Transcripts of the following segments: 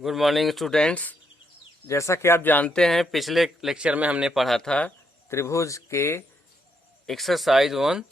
Good morning students. जैसा कि आप जानते हैं, पिछले लेक्चर में हमने पढ़ा था त्रिभुज के एक्सरसाइज 1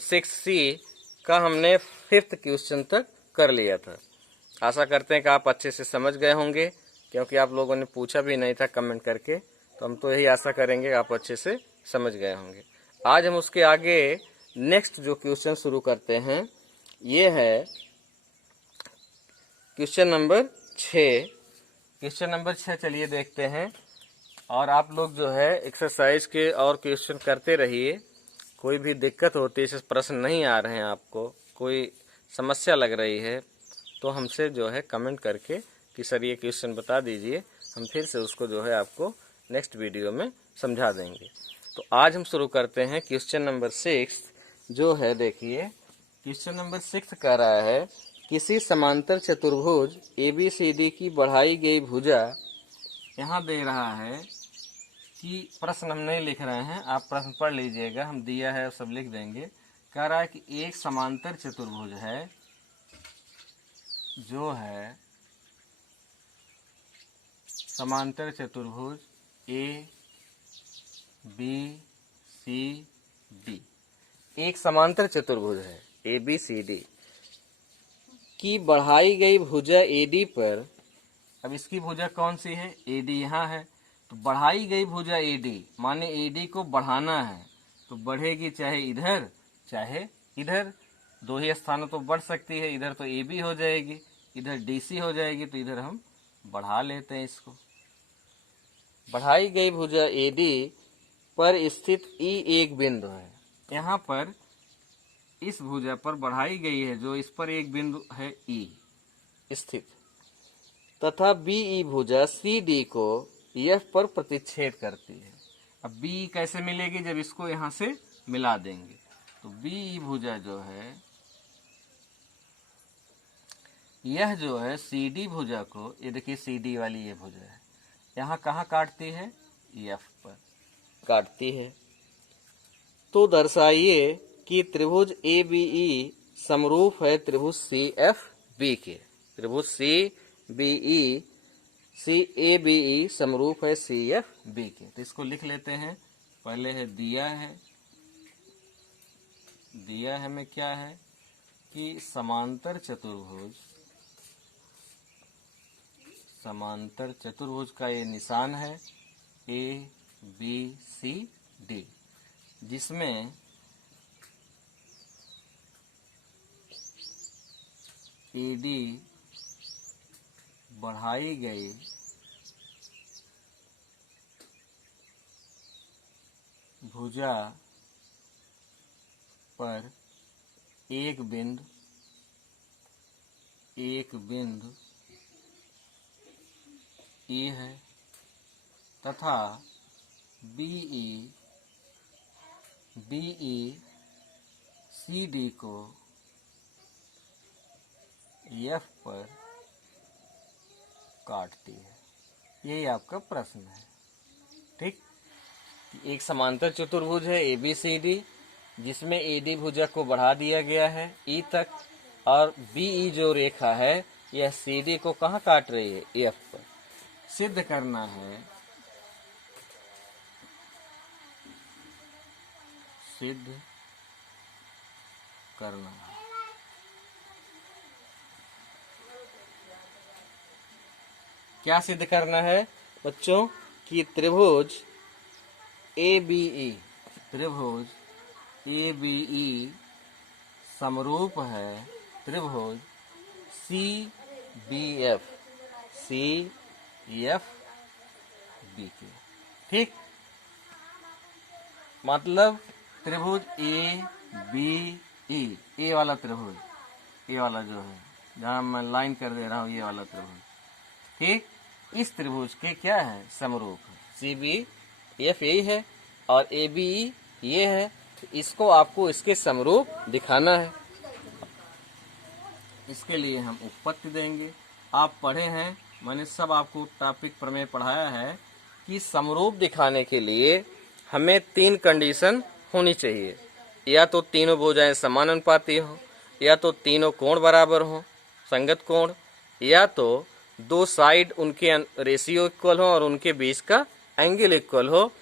6C का हमने 5th क्वेश्चन तक कर लिया था। आशा करते हैं कि आप अच्छे से समझ गए होंगे, क्योंकि आप लोगों ने पूछा भी नहीं था कमेंट करके, तो हम तो यही आशा करेंगे आप अच्छे से समझ गए होंगे। आज हम उसके आगे नेक्स्ट जो क्वेश्चन शुरू करते हैं, ये है क्वेश्चन नंबर 6। क्वेश्चन नंबर 6 चलिए देखते हैं। और आप लोग जो है एक्सरसाइज के और क्वेश्चन करते रहिए। कोई भी दिक्कत होती है, जैसे प्रश्न नहीं आ रहे हैं, आपको कोई समस्या लग रही है, तो हमसे जो है कमेंट करके कि सर ये क्वेश्चन बता दीजिए, हम फिर से उसको जो है आपको नेक्स्ट वीडियो में समझा देंगे। तो आज हम शुरू करते हैं क्वेश्चन नंबर 6 जो है। देखिए क्वेश्चन नंबर 6 कह रहा है किसी समांतर चतुर्भुज ABCD की बढ़ाई गई भुजा। यहाँ दे रहा है कि प्रश्न हम नहीं लिख रहे हैं, आप प्रश्न पढ़ लीजिएगा, हम दिया है सब लिख देंगे। कह रहा है कि एक समांतर चतुर्भुज है जो है समांतर चतुर्भुज ABCD। एक समांतर चतुर्भुज है ABCD की बढ़ाई गई भुजा AD पर। अब इसकी भुजा कौन सी है? AD यहाँ है, तो बढ़ाई गई भुजा AD माने AD को बढ़ाना है, तो बढ़ेगी चाहे इधर चाहे इधर, दो ही स्थानों तो बढ़ सकती है। इधर तो AB हो जाएगी, इधर DC हो जाएगी, तो इधर हम बढ़ा लेते हैं इसको। बढ़ाई गई भुजा AD पर स्थित E एक बिंदु है। यहाँ पर इस भुजा पर बढ़ाई गई है, जो इस पर एक बिंदु है E स्थित, तथा BE भुजा CD को F पर प्रतिच्छेद करती है। अब BE कैसे मिलेगी? जब इसको यहाँ से मिला देंगे, तो BE भुजा जो है, यह जो है CD भुजा को, ये देखिए CD वाली ये भुजा है, यहाँ कहाँ काटती है? F पर काटती है। तो दर्शाइए कि त्रिभुज ABE समरूप है त्रिभुज CFB के। त्रिभुज CABE समरूप है CFB के। तो इसको लिख लेते हैं। पहले है दिया है में क्या है कि समांतर चतुर्भुज का ये निशान है ABCD, जिसमें AD बढ़ाई गई भुजा पर एक बिंदु E है, तथा BE CD को F पर काटती है। यही आपका प्रश्न है। ठीक, एक समांतर चतुर्भुज है ABCD, जिसमें AD भुजा को बढ़ा दिया गया है E तक, और BE जो रेखा है यह CD को कहाँ काट रही है? F पर। सिद्ध करना है क्या सिद्ध करना है बच्चों? कि त्रिभुज ABE समरूप है त्रिभुज CFB के। ठीक, मतलब त्रिभुज ABE, ए वाला त्रिभुज, ये वाला जो है जहां मैं लाइन कर दे रहा हूं, ये वाला त्रिभुज, ठीक, इस त्रिभुज के क्या है? समरूप है। CBF यही है और ABE ये है, तो इसको आपको इसके समरूप दिखाना है। इसके लिए हम उत्पत्ति देंगे। आप पढ़े हैं, मैंने सब आपको टॉपिक प्रमेय पढ़ाया है कि समरूप दिखाने के लिए हमें 3 कंडीशन होनी चाहिए। या तो तीनों भुजाएं समानुपाती हो, या तो तीनों कोण बराबर हो, संगत कोण, या तो दो साइड उनके रेशियो इक्वल हो और उनके बीच का एंगल इक्वल हो,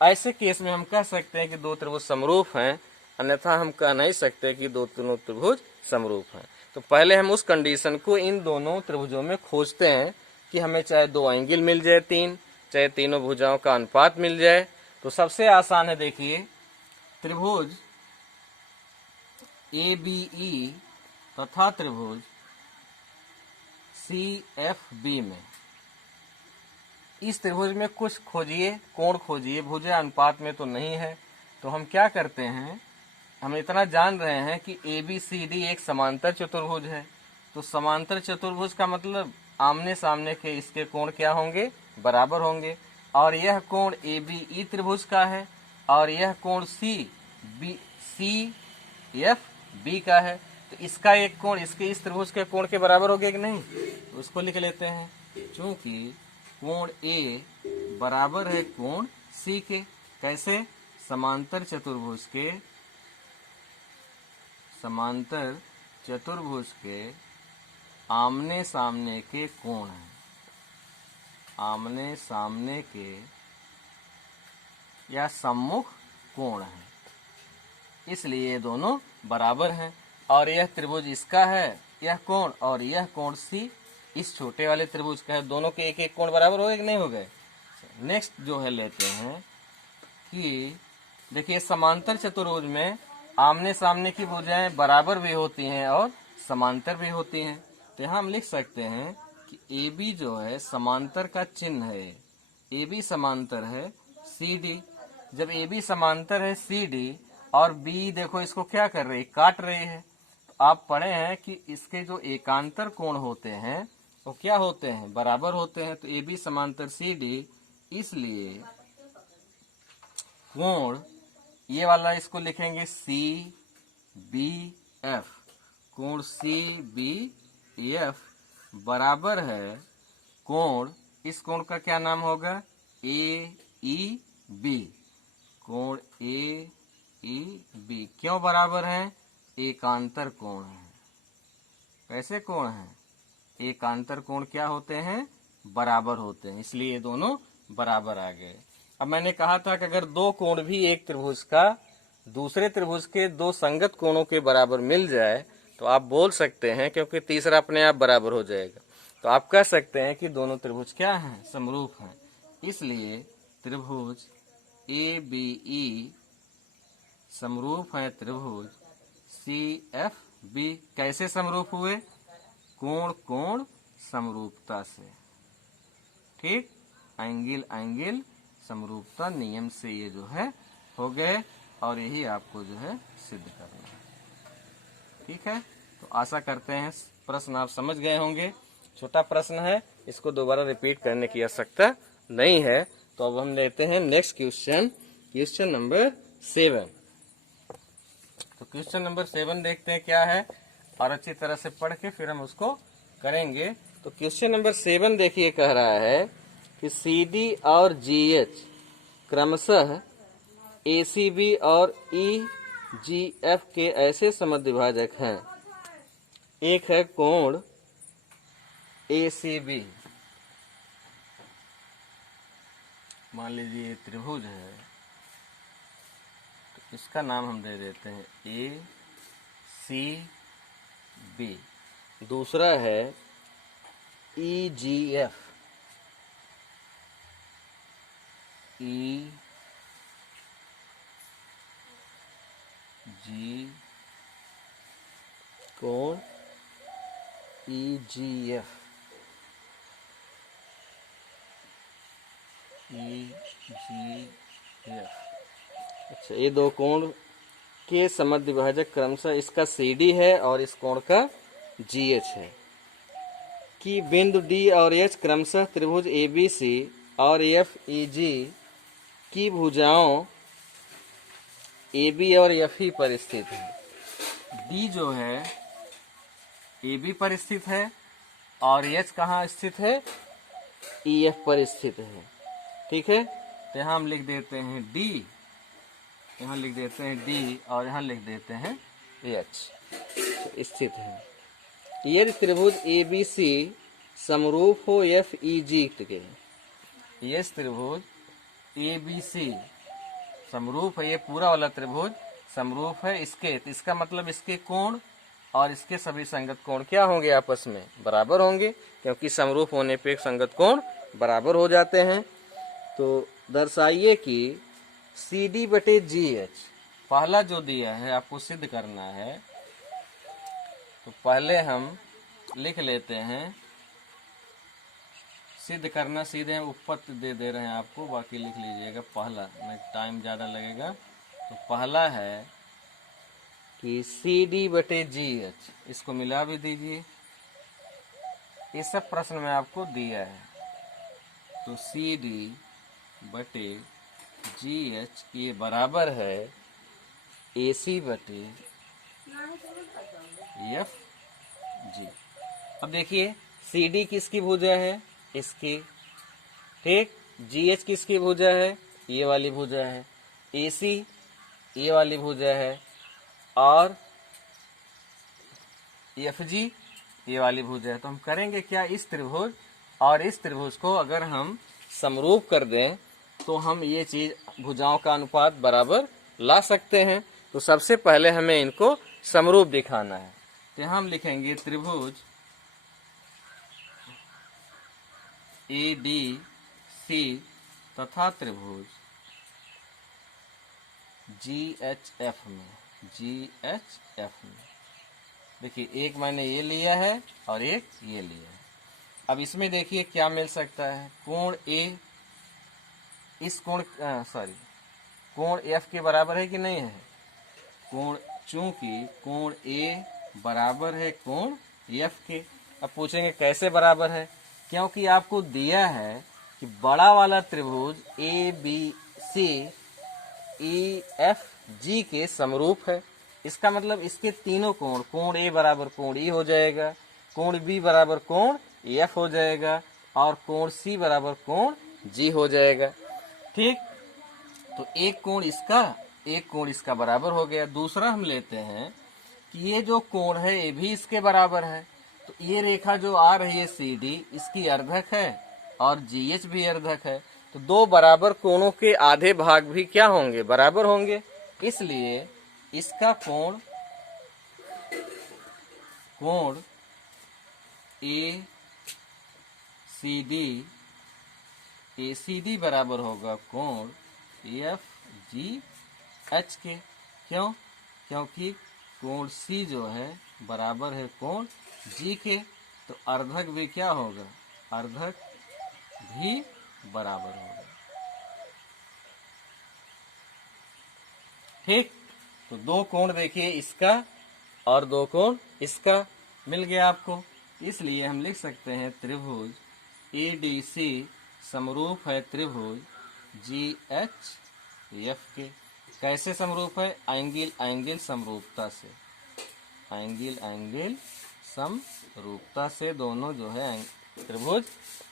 ऐसे केस में हम कह सकते हैं कि दो त्रिभुज समरूप हैं, अन्यथा हम कह नहीं सकते कि दो तीनों त्रिभुज समरूप हैं। तो पहले हम उस कंडीशन को इन दोनों त्रिभुजों में खोजते हैं कि हमें चाहे दो एंगल मिल जाए तीन, चाहे तीनों भुजाओं का अनुपात मिल जाए। तो सबसे आसान है, देखिए त्रिभुज ABE तथा त्रिभुज CFB में, इस त्रिभुज में कुछ खोजिए, कोण खोजिए, भुजा अनुपात में तो नहीं है। तो हम क्या करते हैं, हम इतना जान रहे हैं कि ABCD एक समांतर चतुर्भुज है। तो समांतर चतुर्भुज का मतलब आमने सामने के इसके कोण क्या होंगे, बराबर होंगे। और यह कोण ABE त्रिभुज का है और यह कोण CFB का है। तो इसका एक कोण इसके इस त्रिभुज के कोण के बराबर हो गया कि नहीं, तो उसको लिख लेते हैं। चूंकि कोण A बराबर है कोण C के, कैसे, समांतर चतुर्भुज के आमने सामने के कोण हैं, आमने सामने के या सम्मुख कोण हैं, इसलिए ये दोनों बराबर हैं। और यह त्रिभुज इसका है यह कोण, और यह कोण C इस छोटे वाले त्रिभुज का है। दोनों के एक एक कोण बराबर हो गए कि नहीं हो गए। नेक्स्ट जो है लेते हैं कि देखिए समांतर चतुर्भुज में आमने सामने की भुजाएं बराबर भी होती हैं और समांतर भी होती हैं। तो यहाँ हम लिख सकते हैं कि AB जो है समांतर का चिन्ह है, AB समांतर है CD। जब AB समांतर है CD और B देखो इसको क्या कर रही है, काट रही है। तो आप पढ़े हैं कि इसके जो एकांतर कोण होते हैं वो क्या होते हैं, बराबर होते हैं। तो AB समांतर CD, इसलिए कोण ये वाला इसको लिखेंगे CBF, कोण CBF बराबर है कोण, इस कोण का क्या नाम होगा, AEB, कोण AEB। क्यों बराबर है, एकांतर कोण है। कैसे कोण है, एकांतर कोण क्या होते हैं, बराबर होते हैं, इसलिए ये दोनों बराबर आ गए। अब मैंने कहा था कि अगर दो कोण भी एक त्रिभुज का दूसरे त्रिभुज के दो संगत कोणों के बराबर मिल जाए तो आप बोल सकते हैं, क्योंकि तीसरा अपने आप बराबर हो जाएगा, तो आप कह सकते हैं कि दोनों त्रिभुज क्या हैं, समरूप हैं। इसलिए त्रिभुज ABE समरूप है त्रिभुज CFB। कैसे समरूप हुए, कोण कोण समरूपता से, ठीक, एंगल एंगल समरूपता नियम से ये जो है हो गए, और यही आपको जो है सिद्ध करना है। ठीक है, तो आशा करते हैं प्रश्न आप समझ गए होंगे। छोटा प्रश्न है, इसको दोबारा रिपीट करने की आवश्यकता नहीं है। तो अब हम लेते हैं नेक्स्ट क्वेश्चन, क्वेश्चन नंबर 7। तो क्वेश्चन नंबर 7 देखते हैं क्या है, और अच्छी तरह से पढ़ के फिर हम उसको करेंगे। तो क्वेश्चन नंबर 7 देखिए कह रहा है कि CD और GH क्रमशः ACB और EGF के ऐसे समद्विभाजक हैं। एक है कोण ACB, मान लीजिए ये त्रिभुज है, तो इसका नाम हम दे देते हैं ACB। दूसरा है EGF, कोण EGF, अच्छा ये दो कोण के समद्विभाजक क्रमशः इसका CD है और इस कोण का GH है, कि बिंदु D और H क्रमशः त्रिभुज ABC और FEG की भुजाओं AB और FE पर स्थित है। D जो है AB पर स्थित है और H कहाँ स्थित है, EF पर स्थित है। ठीक है, तो यहाँ हम लिख देते हैं D, यहाँ लिख देते हैं D और यहाँ लिख देते हैं H, तो स्थित है। यदि त्रिभुज ABC समरूप हो एफ ई जी के, ये त्रिभुज ए बी सी समरूप है, ये पूरा वाला त्रिभुज समरूप है इसके, तो इसका मतलब इसके कोण और इसके सभी संगत कोण क्या होंगे, आपस में बराबर होंगे, क्योंकि समरूप होने पे संगत कोण बराबर हो जाते हैं। तो दर्शाइए कि सी डी बटे जी एच, पहला जो दिया है आपको सिद्ध करना है, तो पहले हम लिख लेते हैं, सिद्ध करना सीधे उत्पत्ति दे रहे हैं आपको, बाकी लिख लीजिएगा। पहला में टाइम ज़्यादा लगेगा, तो पहला है कि सी डी बटे जी एच, इसको मिला भी दीजिए, ये सब प्रश्न में आपको दिया है। तो सी डी बटे जी एच ये बराबर है ए सी बटे एफ जी। अब देखिए सी डी किसकी भुजा है, इसकी, ठीक। जी एच किसकी भुजा है, ये वाली भुजा है। ए सी ये वाली भुजा है, और एफ जी ये वाली भुजा है। तो हम करेंगे क्या, इस त्रिभुज और इस त्रिभुज को अगर हम समरूप कर दें तो हम ये चीज भुजाओं का अनुपात बराबर ला सकते हैं। तो सबसे पहले हमें इनको समरूप दिखाना है, तो हम लिखेंगे त्रिभुज ए डी सी तथा त्रिभुज जी एच एफ में, देखिए एक मैंने ये लिया है और एक ये लिया है। अब इसमें देखिए क्या मिल सकता है, कोण ए इस कोण कोण एफ के बराबर है कि नहीं है, कोण, चूंकि कोण ए बराबर है कोण एफ के। अब पूछेंगे कैसे बराबर है, क्योंकि आपको दिया है कि बड़ा वाला त्रिभुज A B C E F G के समरूप है। इसका मतलब इसके तीनों कोण, कोण ए बराबर कोण ई हो जाएगा, कोण बी बराबर कोण एफ हो जाएगा, और कोण सी बराबर कोण जी हो जाएगा, ठीक। तो एक कोण इसका बराबर हो गया। दूसरा हम लेते हैं कि ये जो कोण है ये भी इसके बराबर है, तो ये रेखा जो आ रही है सी डी इसकी अर्धक है और जी एच भी अर्धक है, तो दो बराबर कोणों के आधे भाग भी क्या होंगे, बराबर होंगे। इसलिए इसका कोण ए सी डी बराबर होगा कोण एफ जी एच के। क्यों, क्योंकि कोण सी जो है बराबर है कोण जी के, तो अर्धक भी क्या होगा, अर्धक भी बराबर होगा, ठीक। तो दो कोण देखिए इसका और दो कोण इसका मिल गया आपको। इसलिए हम लिख सकते हैं त्रिभुज ए डी सी समरूप है त्रिभुज जी एच एफ के। कैसे समरूप है, एंगल एंगल समरूपता से, एंगल एंगल समरूपता से दोनों जो है त्रिभुज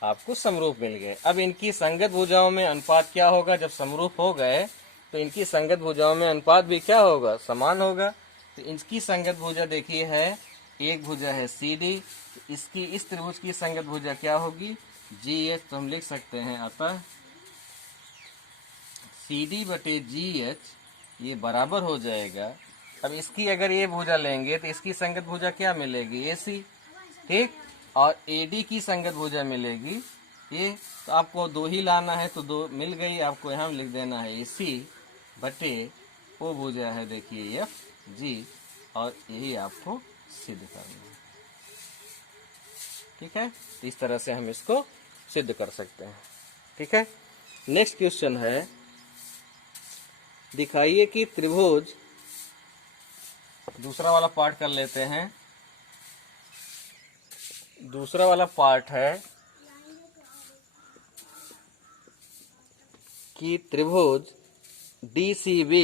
आपको समरूप मिल गए। अब इनकी संगत भुजाओं में अनुपात क्या होगा, जब समरूप हो गए तो इनकी संगत भुजाओं में अनुपात भी क्या होगा, समान होगा। तो इनकी संगत भुजा देखिए है, एक भुजा है सी डी, तो इसकी इस त्रिभुज की संगत भुजा क्या होगी, जी एच। तो हम लिख सकते हैं अतः सी डी बटे जी एच ये बराबर हो जाएगा। अब इसकी अगर ये भुजा लेंगे तो इसकी संगत भुजा क्या मिलेगी, ए सी, ठीक, और ए डी की संगत भुजा मिलेगी ये। तो आपको दो ही लाना है, तो दो मिल गई, आपको यहाँ लिख देना है ए सी बटे वो भुजा है देखिए एफ जी, और यही आपको सिद्ध करना है, ठीक है। इस तरह से हम इसको सिद्ध कर सकते हैं, ठीक है। नेक्स्ट क्वेश्चन है, दिखाइए कि त्रिभुज, दूसरा वाला पार्ट कर लेते हैं। दूसरा वाला पार्ट है कि त्रिभुज DCB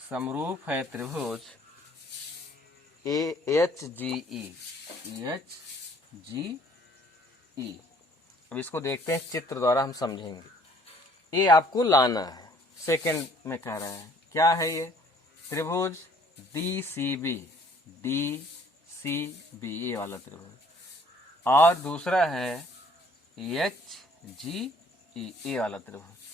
समरूप है त्रिभुज HGE। अब इसको देखते हैं चित्र द्वारा हम समझेंगे। ये आपको लाना है, सेकंड में कह रहा है क्या है ये, त्रिभुज DCB सी बी, ये वाला त्रिभुज। और दूसरा है एच जी ई, ये वाला त्रिभुज।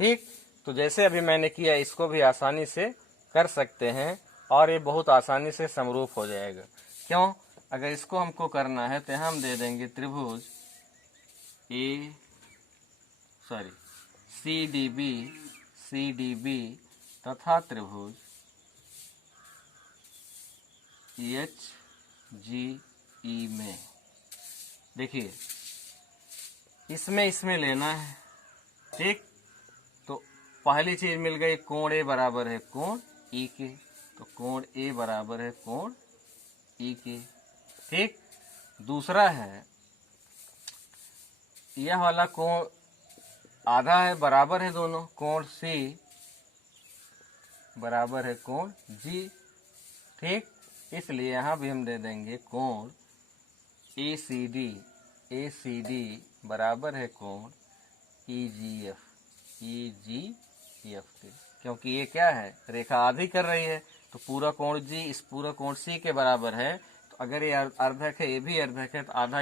ठीक, तो जैसे अभी मैंने किया इसको भी आसानी से कर सकते हैं और ये बहुत आसानी से समरूप हो जाएगा। क्यों? अगर इसको हमको करना है तो यहाँ हम दे देंगे त्रिभुज सी डी बी तथा त्रिभुज एच जी ई में। देखिए इसमें लेना है। ठीक, तो पहली चीज मिल गई, कोण ए बराबर है कोण ई के, तो कोण ए बराबर है कोण ई के। ठीक, दूसरा है यह वाला कोण आधा है, बराबर है दोनों, कोण सी बराबर है कोण जी। ठीक, इसलिए यहां भी हम दे देंगे कोण ए सी डी बराबर है कोण ई जी एफ के। क्योंकि ये क्या है, रेखा आधी कर रही है, तो पूरा कोण जी इस पूरा कोण सी के बराबर है। तो अगर ये अर्धक है, ये भी अर्धक है, तो आधा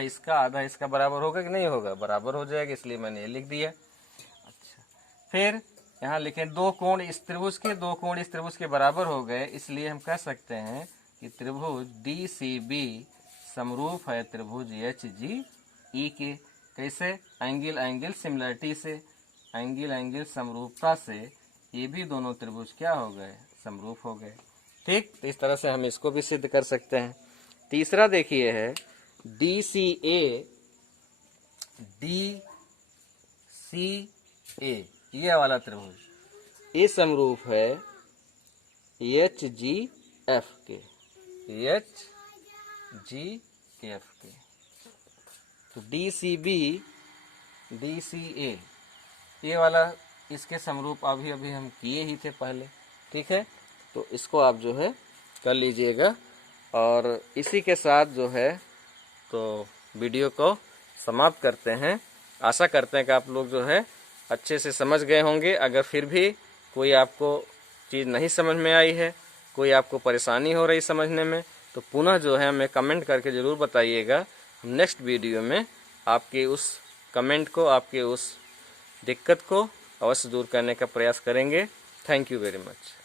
इसका बराबर होगा कि नहीं होगा? बराबर हो जाएगा, इसलिए मैंने ये लिख दिया। अच्छा, फिर यहाँ लिखें दो कोण इस त्रिभुज के, दो कोण इस त्रिभुज के बराबर हो गए, इसलिए हम कह सकते हैं कि त्रिभुज डी सी बी समरूप है त्रिभुज एच जी ई के। कैसे? एंगल सिमिलरिटी से, एंगल समरूपता से ये भी दोनों त्रिभुज क्या हो गए? समरूप हो गए। ठीक, तो इस तरह से हम इसको भी सिद्ध कर सकते हैं। तीसरा देखिए है डी सी ए, ये वाला त्रिभुज ये समरूप है एच जी एफ के, एच जी एफ के। तो डी सी ए ये वाला इसके समरूप अभी हम किए ही थे पहले। ठीक है, तो इसको आप जो है कर लीजिएगा। और इसी के साथ जो है तो वीडियो को समाप्त करते हैं। आशा करते हैं कि आप लोग जो है अच्छे से समझ गए होंगे। अगर फिर भी कोई आपको चीज़ नहीं समझ में आई है, कोई आपको परेशानी हो रही समझने में, तो पुनः जो है हमें कमेंट करके ज़रूर बताइएगा। हम नेक्स्ट वीडियो में आपके उस कमेंट को, आपके उस दिक्कत को अवश्य दूर करने का प्रयास करेंगे। Thank you very much.